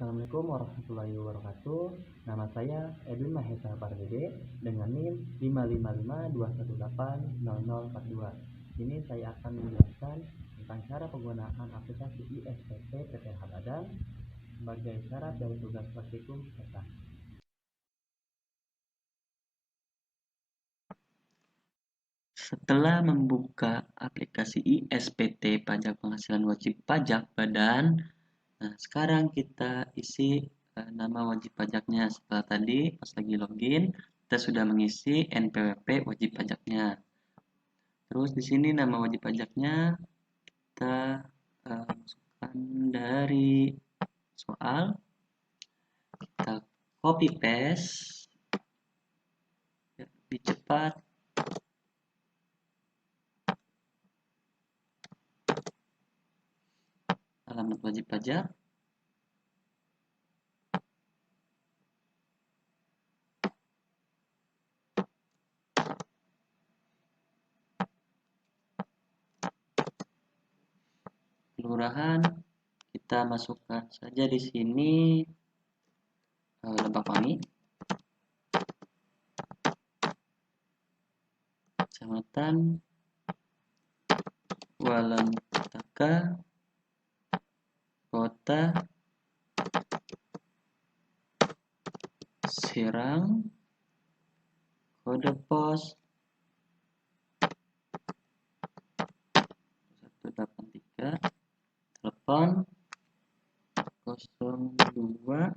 Assalamualaikum warahmatullahi wabarakatuh. Nama saya Edwin Mahesa Pardede dengan NIM 55521800042. Ini saya akan menjelaskan tentang cara penggunaan aplikasi ISPT PTH Badang sebagai syarat dari tugas praktikum peserta. Setelah membuka aplikasi ISPT Pajak Penghasilan Wajib Pajak Badan, nah sekarang kita isi nama wajib pajaknya. Setelah tadi pas lagi login, kita sudah mengisi NPWP wajib pajaknya. Terus di sini nama wajib pajaknya kita masukkan dari soal, kita copy paste, lebih cepat. Alamat wajib pajak, kelurahan, kita masukkan saja di sini Lebak Wangi, kecamatan Walentaka, kota Serang, kode pos 183, telepon 02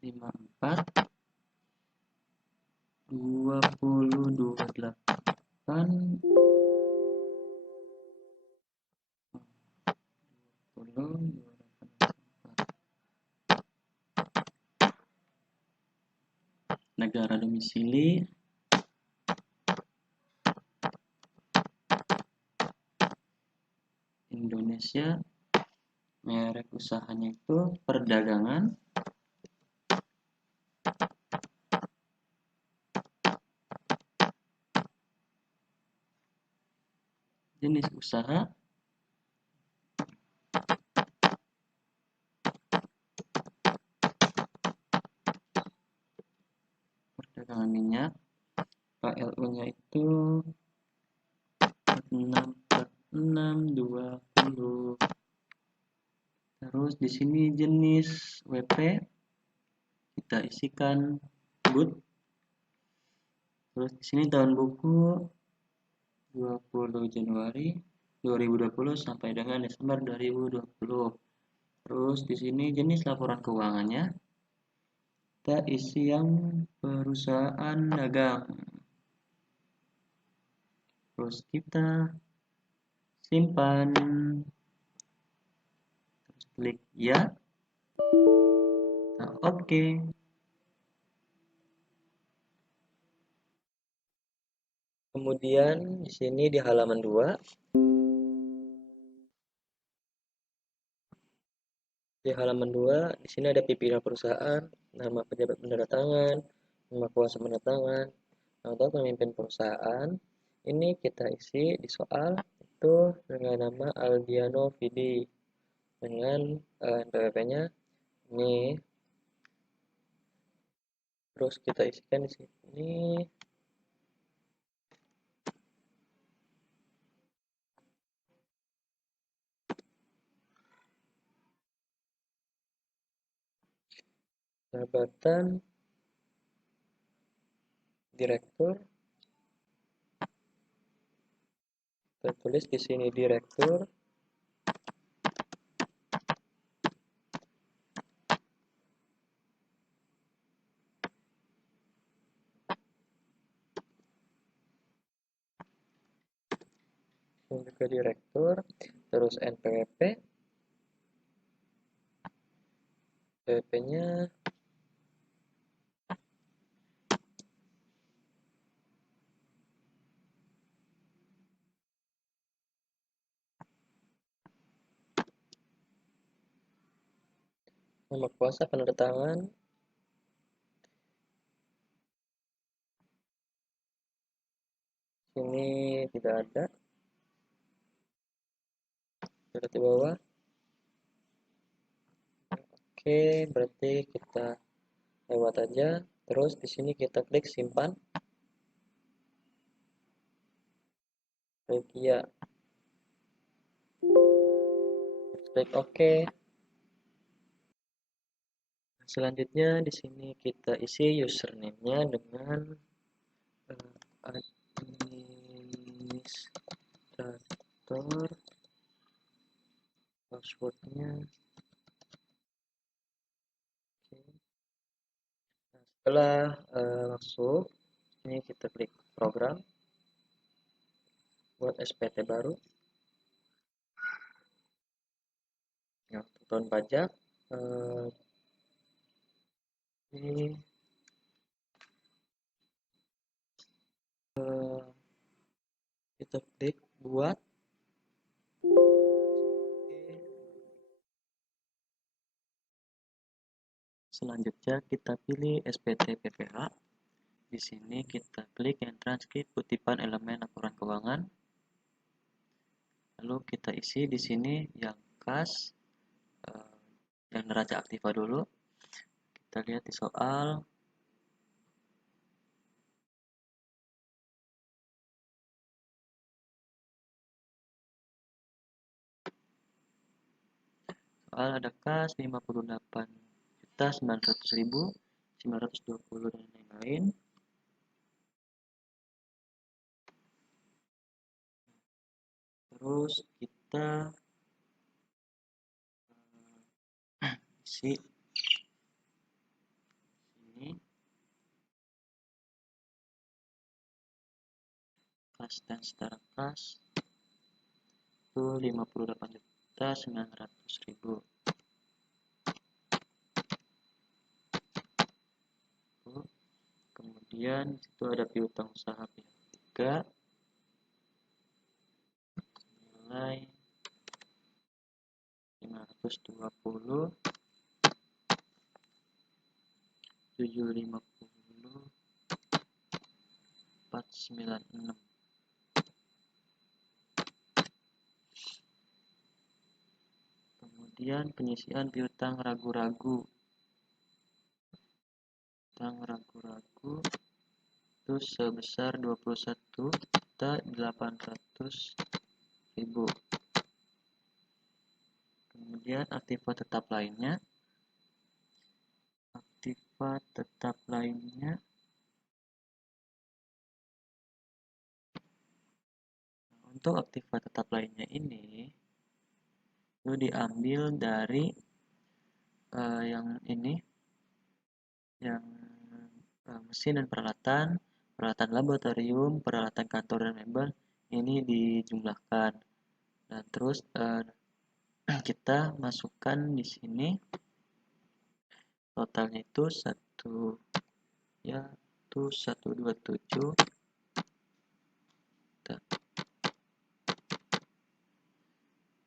54 2028 negara domisili Indonesia, merek usahanya itu perdagangan, jenis usaha, perdagangan minyak, PLU-nya itu 464620. Terus di sini jenis WP kita isikan good. Terus di sini tahun buku 20 Januari 2020 sampai dengan Desember 2020. Terus di sini jenis laporan keuangannya kita isi yang perusahaan dagang. Terus kita simpan. Terus klik ya. Nah, oke. Kemudian di sini di halaman 2 di sini ada pimpinan perusahaan, nama pejabat penandatangan, nama kuasa penandatangan, atau pemimpin perusahaan. Ini kita isi di soal itu dengan nama Aldiano Vidi dengan NPWP-nya ini. Terus kita isikan di sini jabatan direktur. Kita tulis di sini direktur. Ke direktur, terus NPWP, PWP-nya nama kuasa penandatangan, sini tidak ada, di bawah Oke, berarti kita lewat aja. Terus di sini kita klik simpan. Klik ya. Klik OK. Selanjutnya di sini kita isi username-nya dengan administrator, password-nya. Nah, setelah masuk, ini kita klik program buat SPT baru. Nah, untuk tahun pajak ini kita klik buat. Selanjutnya kita pilih SPT PPH. Di sini kita klik yang transkrip kutipan elemen laporan keuangan. Lalu kita isi di sini yang kas, yang neraca aktiva dulu. Kita lihat di soal. Soal ada kas 58.900.920 dan lain-lain. Terus kita isi ini kas dan setara kas itu 58.900.000. Kemudian itu ada piutang usaha pihak ketiga nilai 520, 750, 496. Kemudian penyisian piutang ragu-ragu. Piutang ragu-ragu itu sebesar 21.800.000. Kemudian aktiva tetap lainnya. Aktiva tetap lainnya untuk aktiva tetap lainnya ini itu diambil dari yang ini, yang mesin dan peralatan laboratorium, peralatan kantor dan mebel ini dijumlahkan. Dan terus kita masukkan di sini totalnya itu 127.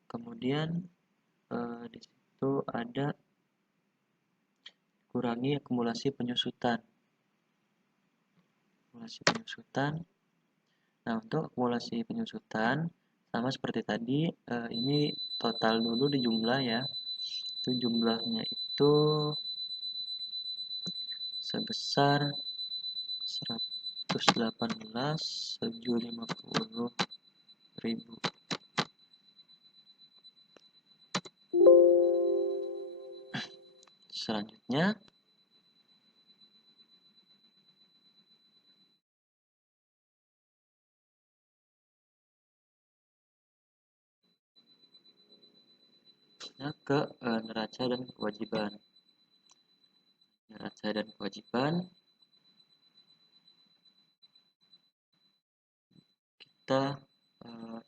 Kemudian di situ ada kurangi akumulasi penyusutan. Nah, untuk akumulasi penyusutan sama seperti tadi, ini total dulu dijumlah ya. Itu jumlahnya itu sebesar 118.750.000. Selanjutnya ke neraca dan kewajiban. Neraca dan kewajiban kita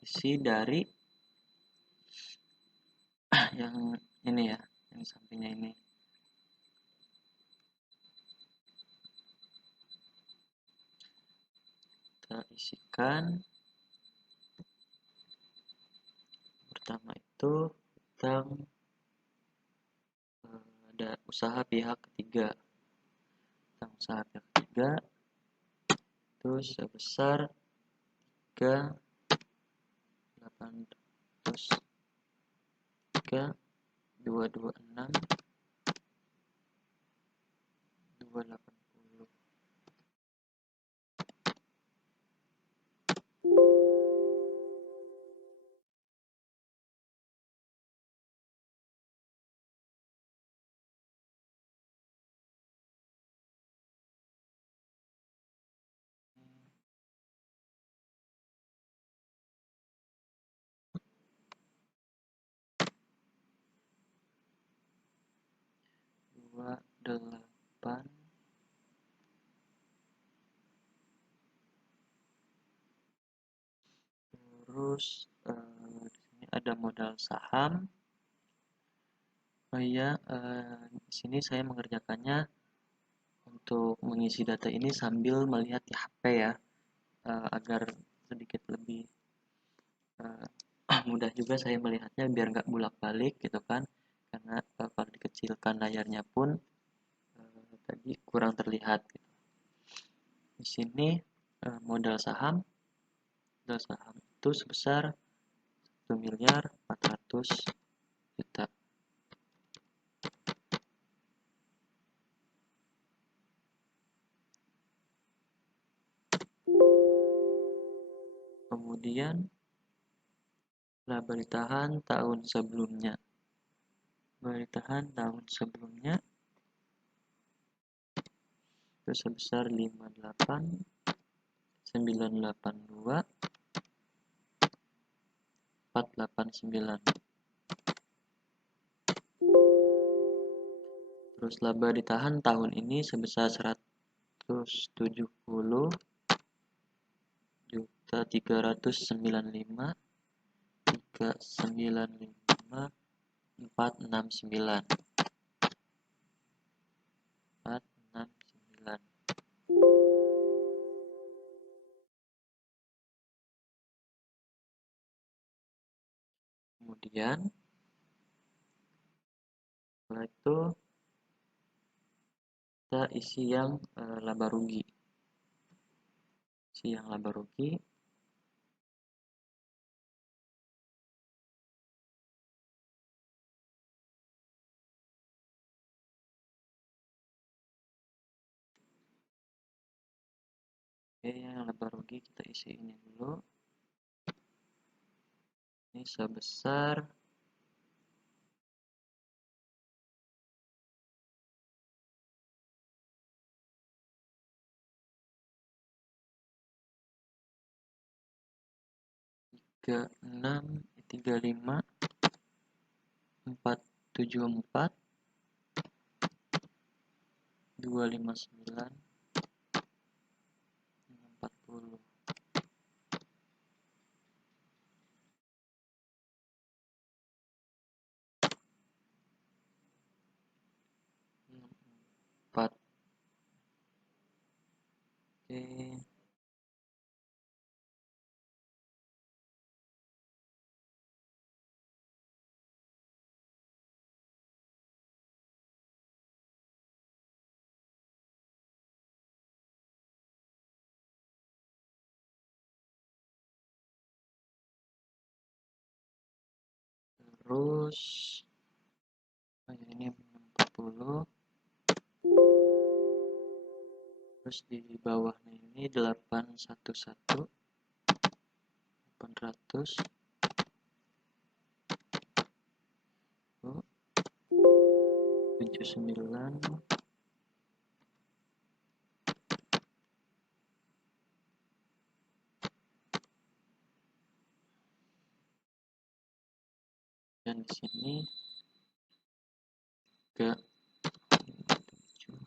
isi dari yang ini ya, yang sampingnya ini. Kita isikan pertama itu tentang ada usaha pihak ketiga. Tentang usaha pihak ketiga itu sebesar 3.803.226 280. Dua delapan. Terus di sini ada modal saham. Oh iya, di sini saya mengerjakannya untuk mengisi data ini sambil melihat di HP ya, agar sedikit lebih mudah juga saya melihatnya biar nggak bolak-balik gitu kan, karena kalau dikecilkan layarnya pun tadi kurang terlihat gitu. Di sini modal saham itu sebesar 1.400.000.000. Kemudian laba ditahan tahun sebelumnya. Laba ditahan tahun sebelumnya itu sebesar 58.982.489. Terus laba ditahan tahun ini sebesar 170.395.395.469. Kemudian setelah itu kita isi yang laba rugi. Isi yang laba rugi. Oke, yang laba rugi kita isi ini dulu. Ini sebesar 35.474.259.40. Oke. Terus ini 40. Terus di bawahnya ini 811 800 79 dan di sini 357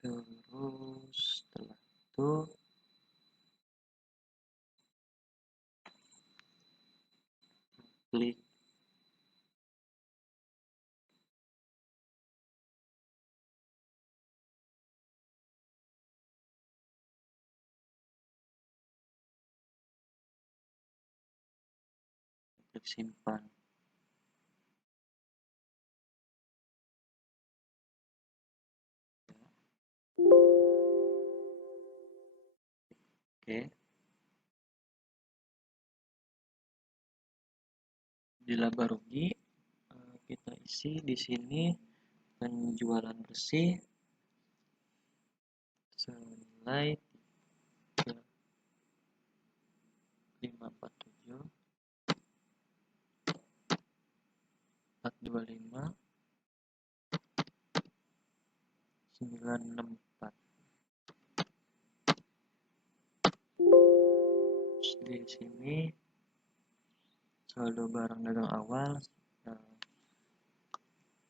terus setelah itu klik simpan. Oke, di laba rugi kita isi di sini penjualan bersih senilai 3547 425 964. Terus di sini saldo barang dagang awal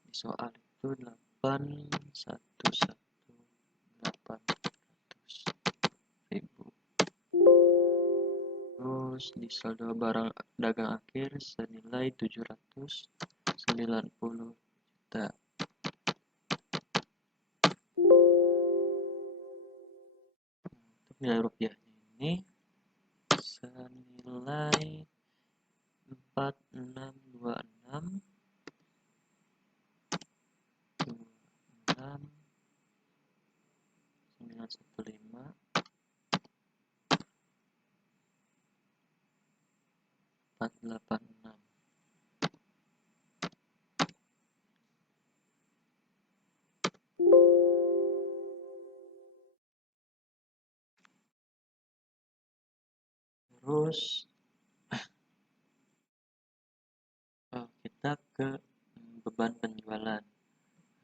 di soal itu 811.800.000. Terus di saldo barang dagang akhir senilai 790 juta. Untuk nilai rupiahnya ini senilai 4626 915 486. Terus kita ke beban penjualan.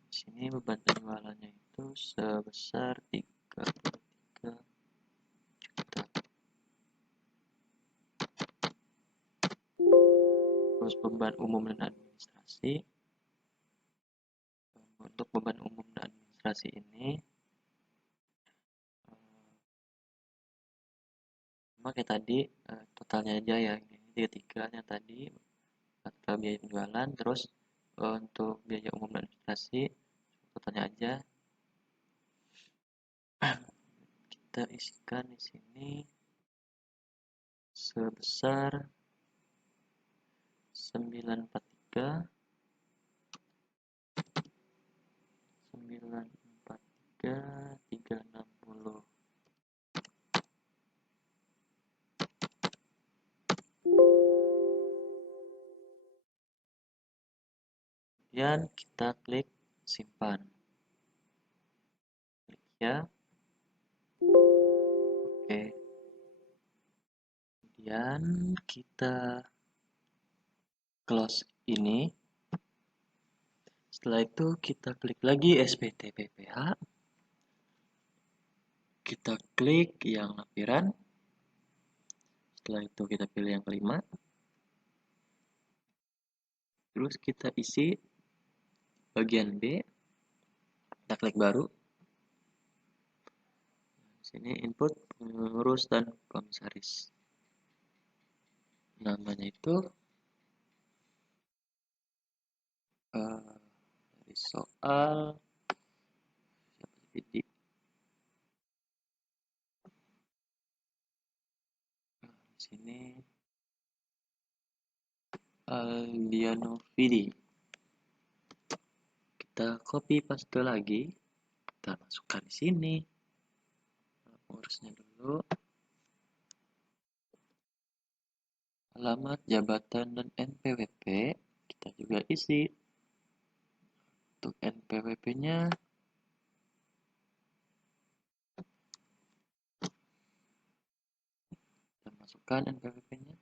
Di sini beban penjualannya itu sebesar 33 juta. Terus beban umum dan administrasi. Untuk beban umum dan administrasi ini sama kayak tadi, totalnya aja ya, ini 33 yang tadi total biaya penjualan. Terus untuk biaya umum dan administrasi totalnya aja kita isikan di sini sebesar 943 360. Kemudian kita klik simpan. Klik ya. Oke. Kemudian kita close ini. Setelah itu kita klik lagi SPT PPH. Kita klik yang lampiran. Setelah itu kita pilih yang kelima. Terus kita isi bagian B. Kita klik baru. Sini input pengurus dan komisaris. Namanya itu dari soal di sini Aldiano Vidi. Kita copy paste lagi. Kita masukkan di sini. Urusnya dulu. Alamat, jabatan, dan NPWP kita juga isi. Untuk NPWP-nya kita masukkan NPWP-nya.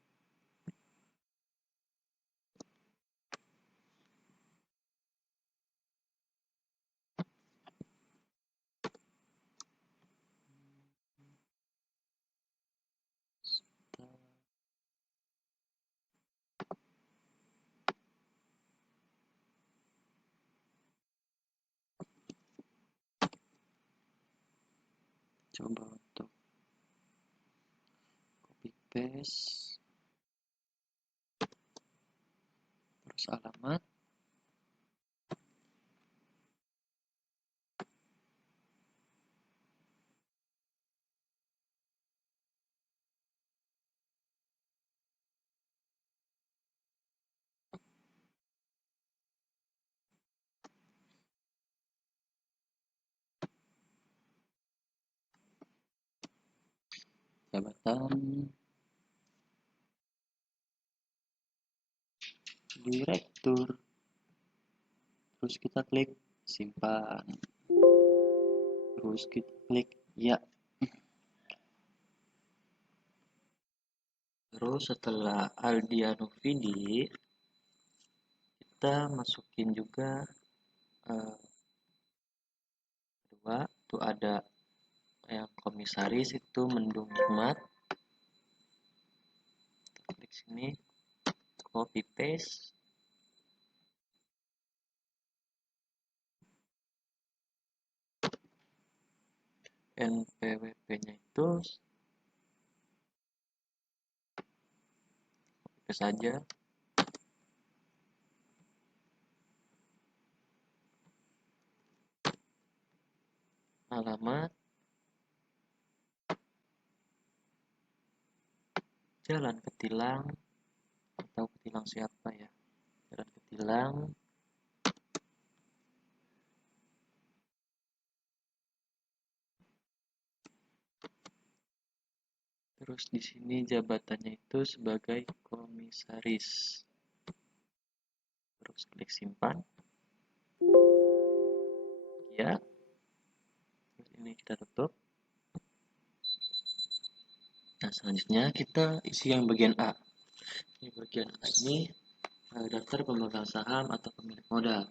Coba untuk copy paste, terus alamat, jabatan direktur, terus kita klik simpan, terus kita klik ya. Terus setelah Aldiano Vidi, kita masukin juga kedua tuh ada yang komisaris itu Mendung Hikmat. Klik sini, copy paste, NPWP nya itu copy saja, alamat, Jalan Ketilang, atau Ketilang siapa ya, Jalan Ketilang, terus di sini jabatannya itu sebagai komisaris, terus klik simpan ya. Terus ini kita tutup. Nah, selanjutnya kita isi yang bagian A. Ini bagian A ini daftar pemegang saham atau pemilik modal.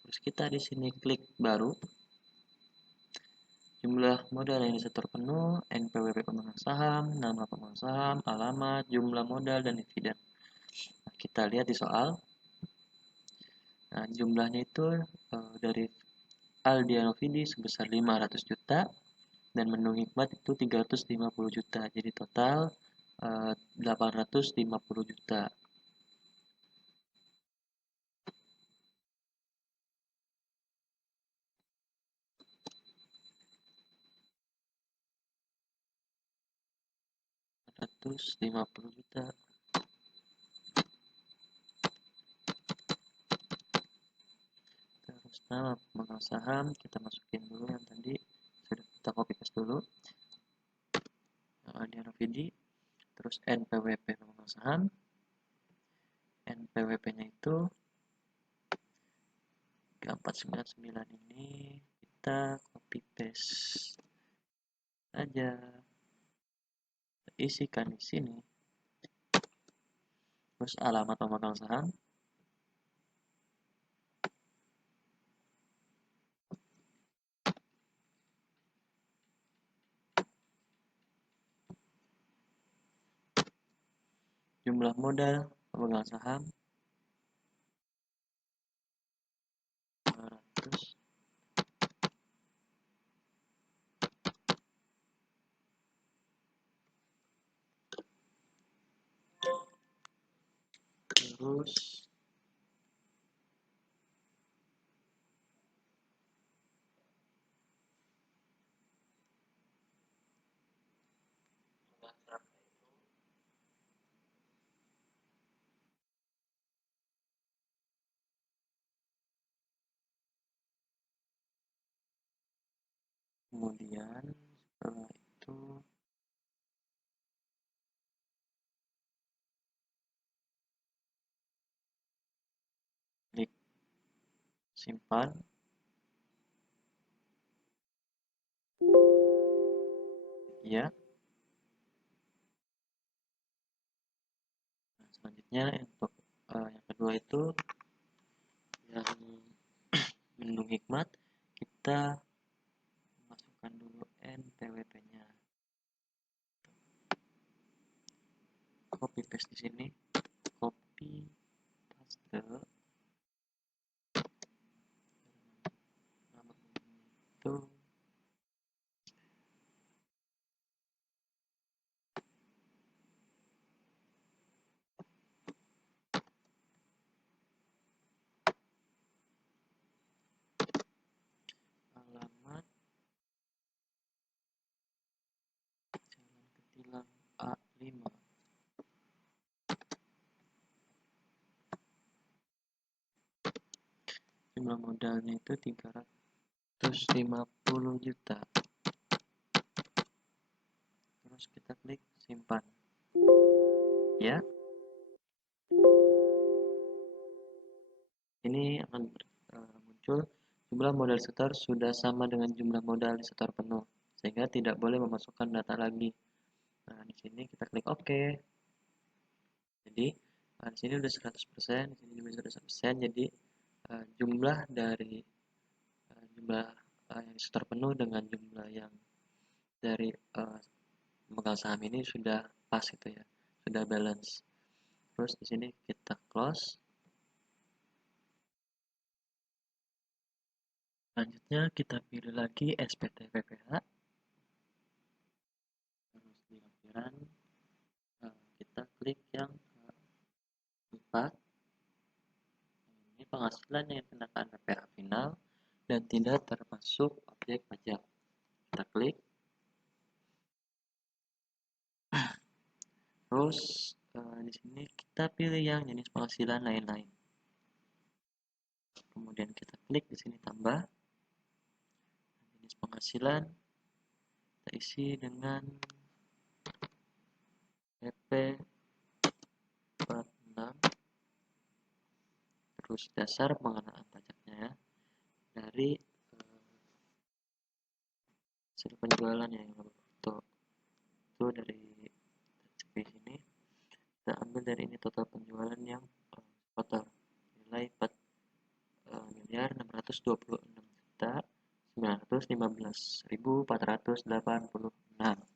Terus kita di sini klik baru. Jumlah modal yang disetor penuh, NPWP pemegang saham, nama pemegang saham, alamat, jumlah modal, dan dividen. Nah, kita lihat di soal. Nah, jumlahnya itu dari Aldiano Vidi sebesar 500 juta dan Mendung Hikmat itu 350 juta. Jadi total 850 juta. Juta. Terus nama pemegang saham kita masukin dulu yang tadi sudah kita copy paste dulu. Aldiano Vidi. Terus NPWP pemegang saham. NPWP-nya itu 3499 ini kita copy paste saja, isikan di sini. Terus alamat pemegang saham, jumlah modal pemegang saham 200, terus kemudian setelah itu klik simpan ya. Nah, selanjutnya untuk yang kedua itu yang Mendung Hikmat, kita masukkan dulu NPWP-nya, copy paste di sini, copy paste nama itu alamat Jalan Ketilang A5. Jumlah modalnya itu 350 juta. Terus kita kita klik simpan. Ya, ini akan muncul jumlah modal setor sudah sama dengan jumlah modal setor penuh, sehingga tidak boleh memasukkan data lagi. Nah, di sini kita klik OK. Jadi, di sini udah 100%, di sini juga sudah 100%. Jadi, jumlah dari jumlah yang setor penuh dengan jumlah yang dari pemegang saham ini sudah pas gitu ya, sudah balance. Terus di sini kita close. Selanjutnya kita pilih lagi SPT PPH. Terus di lampiran kita klik yang 4. Ini penghasilan yang dikenakan PPH final dan tidak termasuk objek pajak. Kita klik. Terus di sini kita pilih yang jenis penghasilan lain-lain. Kemudian kita klik di sini tambah. Jenis penghasilan kita isi dengan PP 46. Terus dasar pengenaan pajaknya ya, dari hasil penjualan yang foto itu dari CP sini kita ambil dari ini total penjualan yang total nilai 4.915.915.486.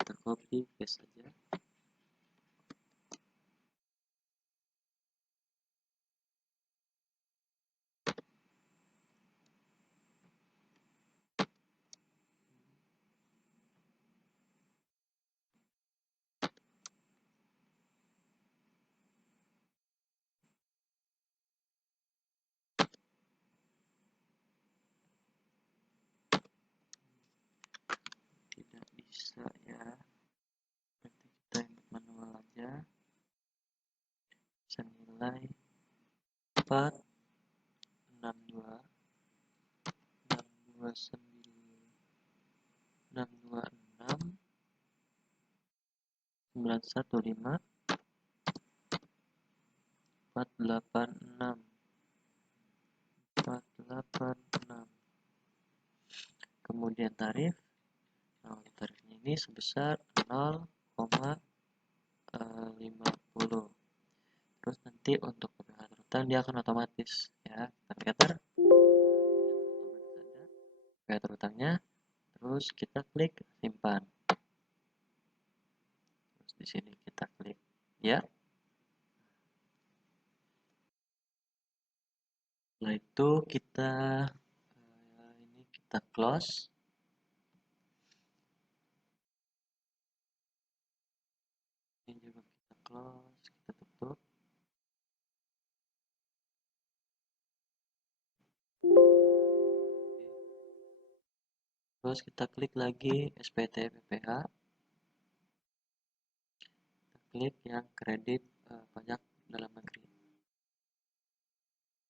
Kita copy paste saja. Tidak bisa ya, berarti kita input manual aja. Senilai 462 626 915 486 486. Kemudian tarif, nah tarifnya ini sebesar 0,50. Terus nanti untuk PPh terhutang dia akan otomatis ya, kita gather otomatis ada PPh terhutangnya. Terus kita klik simpan. Terus di sini kita klik ya. Setelah itu kita ini kita close. Ini juga kita close, kita tutup. Terus kita klik lagi SPT PPH. Kita klik yang kredit pajak dalam negeri.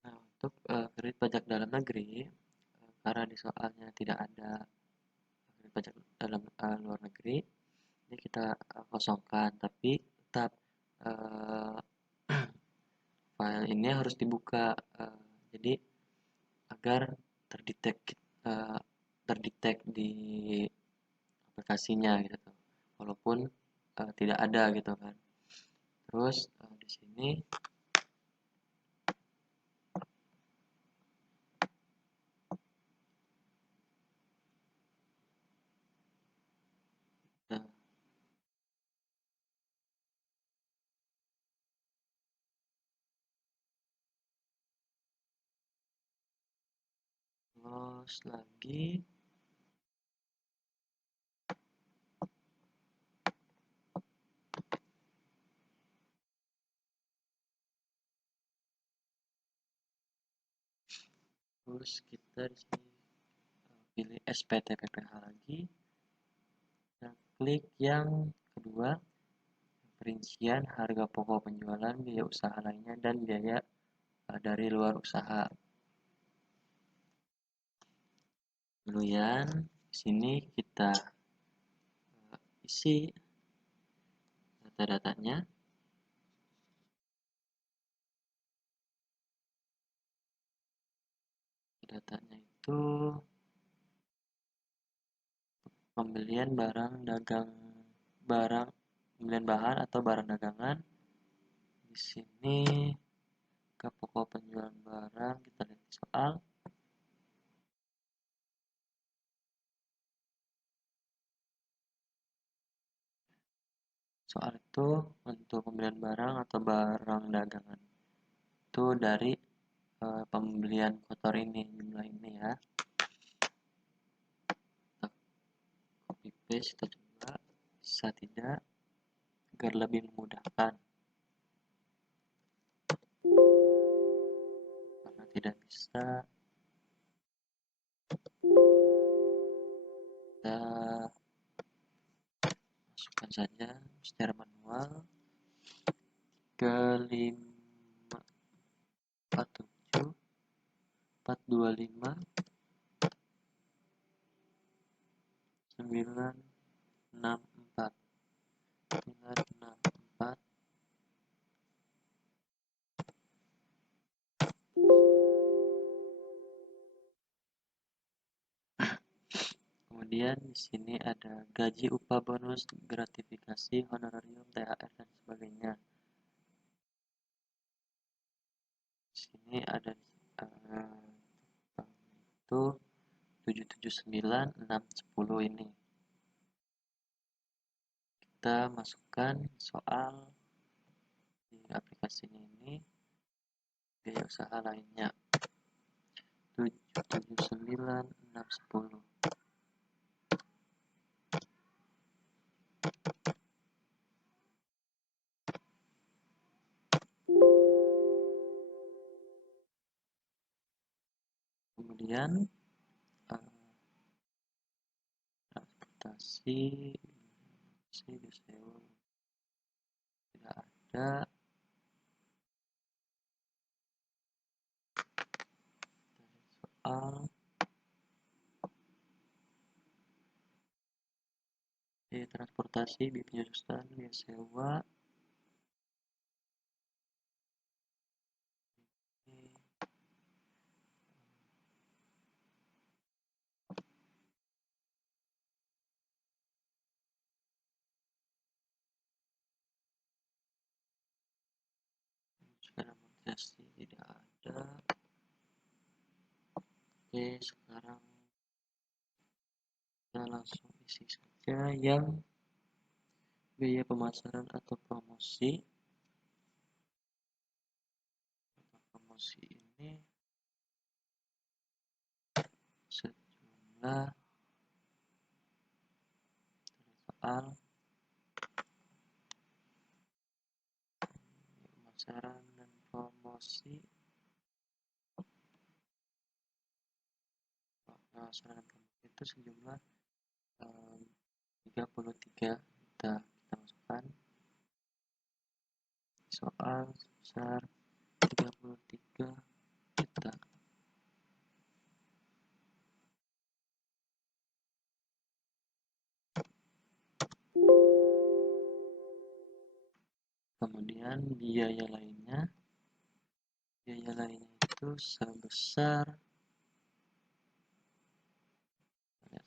Nah, untuk kredit pajak dalam negeri, karena di soalnya tidak ada kredit pajak dalam luar negeri, ini kita kosongkan, tapi tetap file ini harus dibuka, jadi agar terdetek di aplikasinya gitu, walaupun tidak ada gitu kan. Terus di sini close lagi. Terus kita di sini pilih SPT PPH lagi dan klik yang kedua, perincian harga pokok penjualan, biaya usaha lainnya, dan biaya dari luar usaha. Kemudian di sini kita isi data-datanya. Datanya itu pembelian pembelian bahan atau barang dagangan. Di sini ke pokok penjualan barang, kita lihat di soal. Soal itu untuk pembelian barang atau barang dagangan itu dari pembelian kotor ini, jumlah ini ya. Kita copy paste, kita coba bisa tidak agar lebih memudahkan. Karena tidak bisa, kita masukkan saja secara manual ke 547 425 964 964. Kemudian di sini ada gaji, upah, bonus, gratifikasi, honorarium, THR dan sebagainya. Di sini ada itu 779 610 ini. Kita masukkan soal di aplikasinya ini, biaya usaha lainnya 779 610. Kemudian transportasi disewa tidak ada. Soal biaya transportasi, biaya penjurusan, biaya sewa. Sekarang amortisasi tidak ada. Oke, sekarang kita langsung isi saja yang biaya pemasaran atau promosi. Promosi ini sejumlah soal pemasaran dan promosi. Pemasaran dan promosi itu sejumlah 33 juta. Kita masukkan soal sebesar 33 juta. Kemudian biaya lainnya itu sebesar,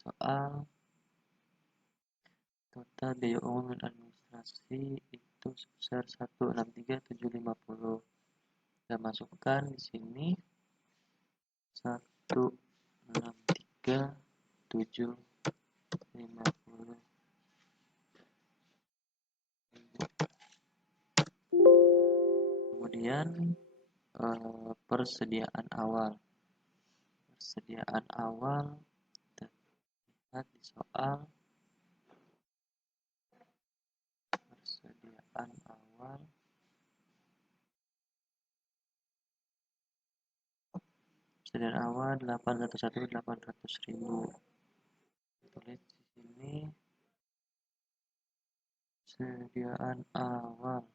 soal total biaya umum dan administrasi itu sebesar 163.750. Kita masukkan di sini 163.750. Kemudian persediaan awal kita lihat di soal persediaan awal. Persediaan awal 801.800.000. Tulis di sini persediaan awal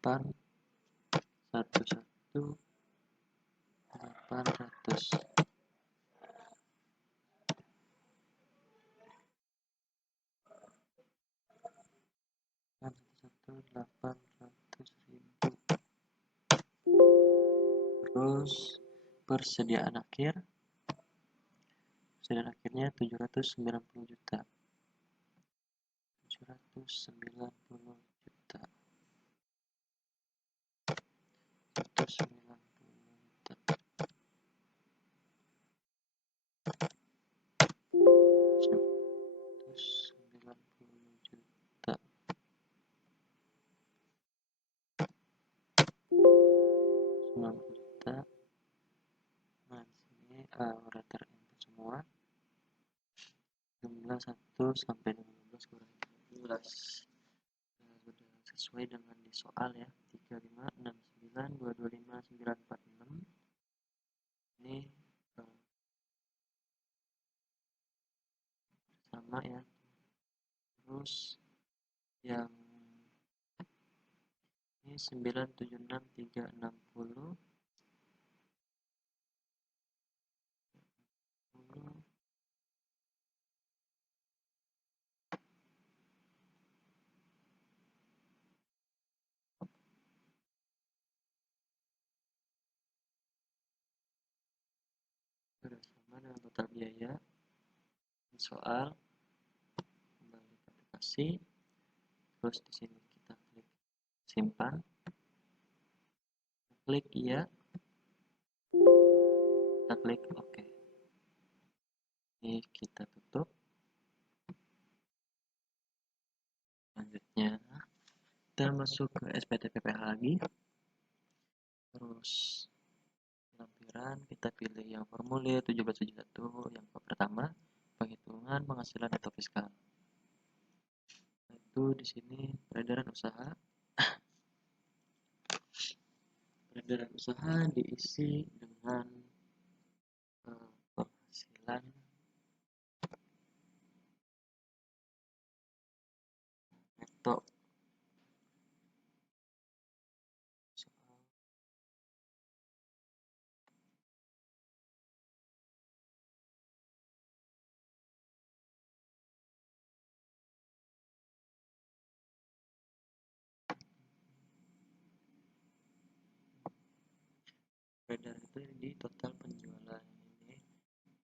811.800. persediaan akhirnya 790 juta. 790 juta. 190 juta. 90 juta. Nah, di sini udah terinput semua. Jumlah 1 sampai 15 kurang 15. Sudah sesuai dengan di soal ya. 3569 225 946. Ini sama ya. Terus yang ini 976360 sama dengan total biaya. Soal kembali ke aplikasi, terus di sini kita klik simpan, klik iya, kita klik OK. Ini kita tutup. Selanjutnya kita masuk ke SPT PPH lagi, terus lampiran kita pilih yang formulir 1771 yang pertama, penghitungan penghasilan atau fiskal. Itu di sini peredaran usaha. Peredaran usaha diisi dengan penghasilan neto. Peredaran itu di total penjualan ini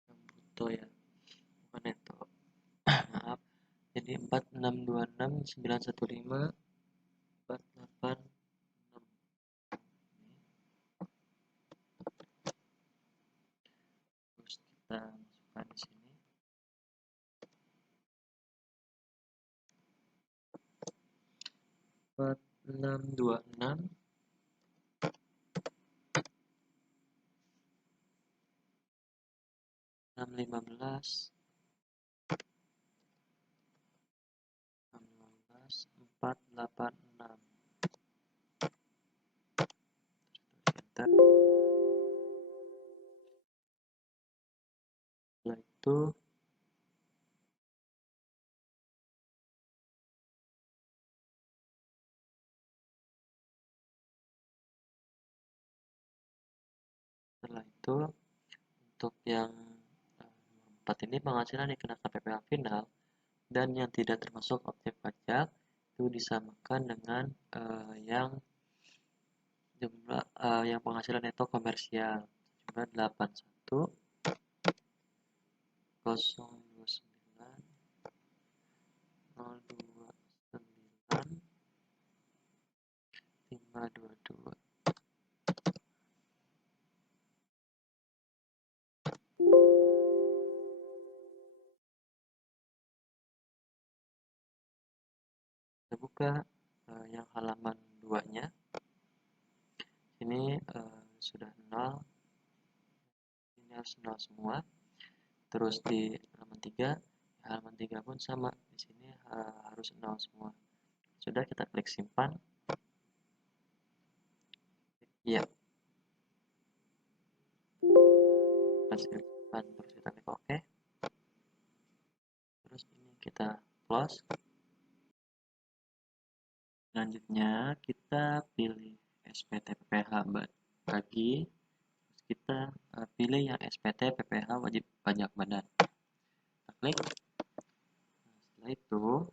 yang bruto ya, bukan neto. Maaf, jadi 4626915 486. Terus kita masukkan di sini 4626 615 486. Enter. Setelah itu untuk yang 4 ini penghasilan dikenakan PPh final dan yang tidak termasuk objek pajak itu disamakan dengan yang jumlah yang penghasilan neto komersial jumlah 81 029 029 522. Kita buka yang halaman 2-nya. Ini sudah 0. Ini harus 0 semua. Terus di halaman 3, halaman 3 pun sama. Di sini harus 0 semua. Sudah, kita klik simpan. Iya. Kita simpan, terus kita klik OK. Terus ini kita close. Selanjutnya kita pilih SPT PPh bagi. Terus kita pilih yang SPT PPh wajib pajak badan. Kita klik. Nah, setelah itu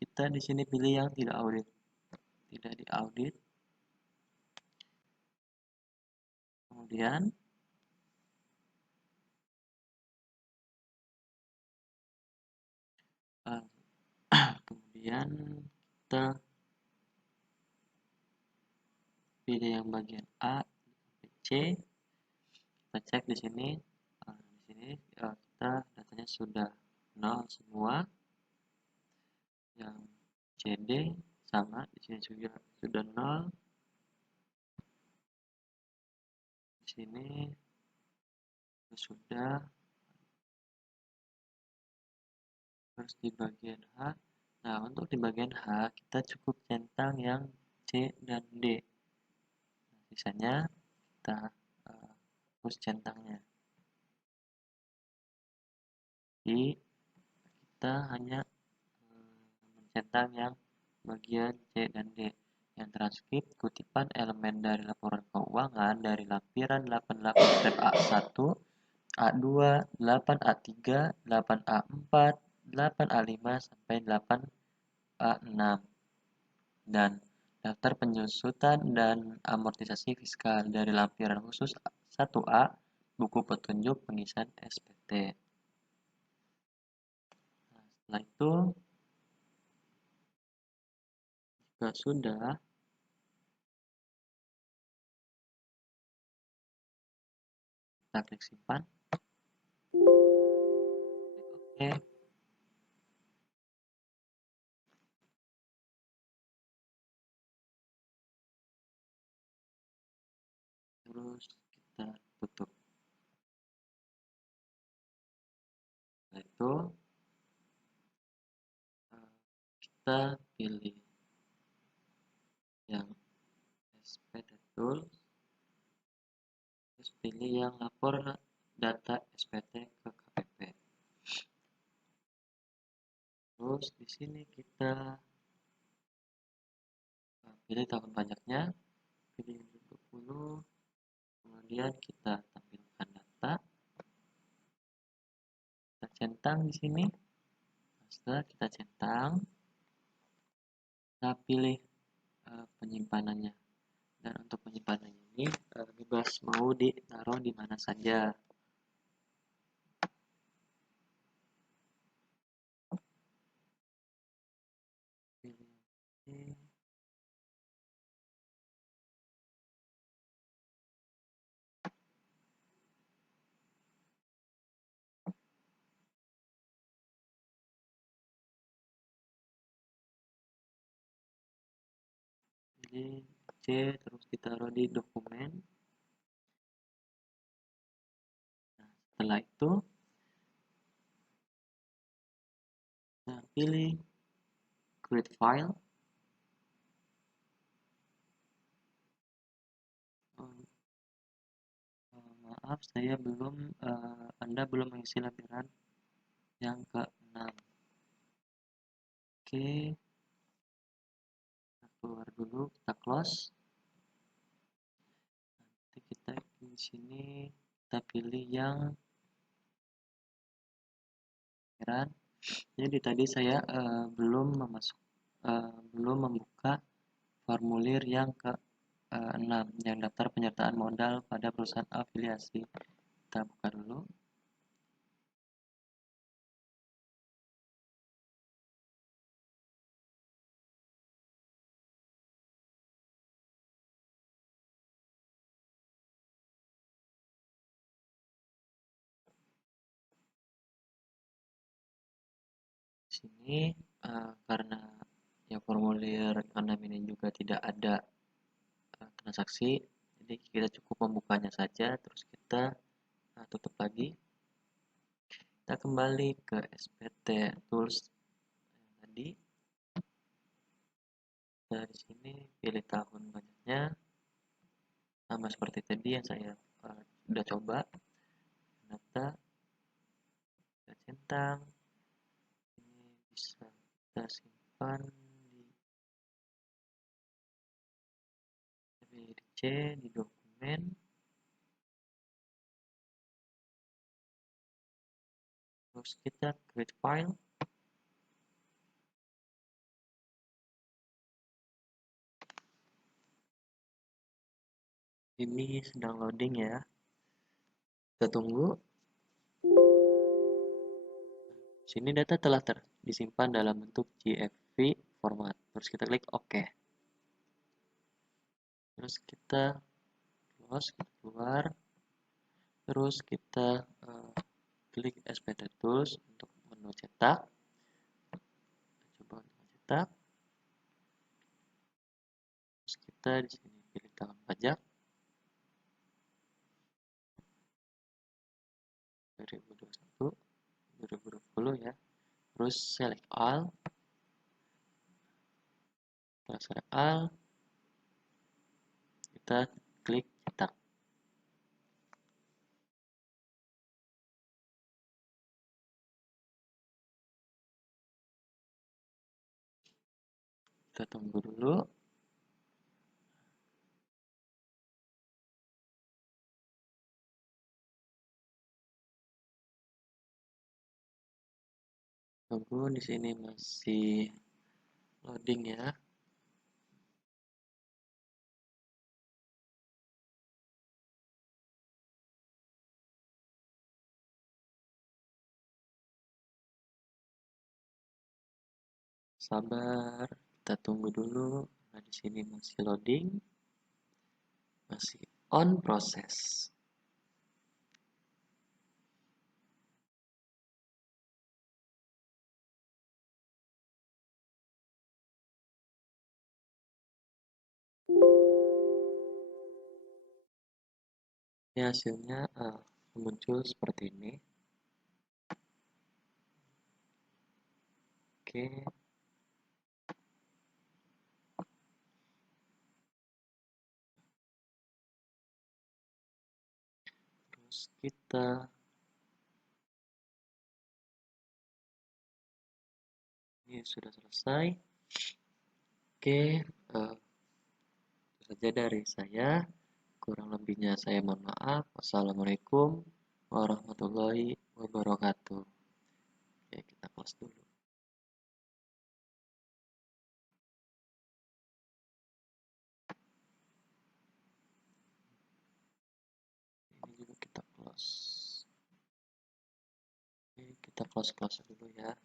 kita di sini pilih yang tidak audit. Tidak diaudit. kemudian kemudian kita pilih yang bagian A, C, kita cek di sini. Di sini kita datanya sudah 0 semua. Yang CD sama, di sini juga sudah 0. Di sini sudah. Terus di bagian H. Nah, untuk di bagian H kita cukup centang yang C dan D. Nah, sisanya kita hapus centangnya. Jadi kita hanya mencentang yang bagian C dan D. Yang transkrip kutipan elemen dari laporan keuangan dari lampiran 88 step A1, A2, 8A3, 8A4, 8A5 sampai 8A6, dan daftar penyusutan dan amortisasi fiskal dari lampiran khusus 1A, buku petunjuk pengisian SPT. Nah, setelah itu jika sudah, kita klik simpan. Oke. Terus kita tutup. Setelah itu kita pilih yang SPT Tools, terus pilih yang lapor data SPT ke KPP. Terus di sini kita pilih tahun pajaknya, pilih 2020, kemudian kita tampilkan data, kita centang di sini. Setelah kita centang, kita pilih penyimpanannya. Dan untuk penyimpanannya ini bebas mau ditaruh di mana saja. Jadi C terus ditaruh di dokumen. Nah, setelah itu kita pilih create file. Maaf, saya belum Anda belum mengisi lampiran yang ke-6. Oke, kita keluar dulu, kita close. Nanti kita di sini kita pilih yang lampiran. Jadi tadi saya belum membuka formulir yang ke-6 yang daftar penyertaan modal pada perusahaan afiliasi. Kita buka dulu. Sini karena ya formulir ke-6 ini juga tidak ada transaksi, jadi kita cukup membukanya saja, terus kita tutup lagi. Kita kembali ke SPT Tools tadi. Dari sini pilih tahun pajaknya, sama seperti tadi yang saya sudah coba. Data kita centang, ini bisa kita simpan di C di dokumen. Terus kita create file. Ini sedang loading ya. Kita tunggu. Sini data telah disimpan dalam bentuk GFV format. Terus kita klik OK. Terus kita close, kita keluar. Terus kita klik SPT Tools untuk menu cetak. Kita coba untuk cetak. Terus kita di sini pilih tahun pajak 2021, 2020 ya. Terus select all. Setelah select all, kita klik cetak. Kita tunggu dulu. Tunggu, di sini masih loading ya. Sabar, kita tunggu dulu. Nah, di sini masih loading, masih on proses. Ini hasilnya muncul seperti ini. Oke, terus kita ini sudah selesai. Oke, itu saja dari saya. Kurang lebihnya saya mohon maaf. Wassalamualaikum warahmatullahi wabarakatuh. Oke, kita close dulu. Ini juga kita close. Oke, kita close dulu ya.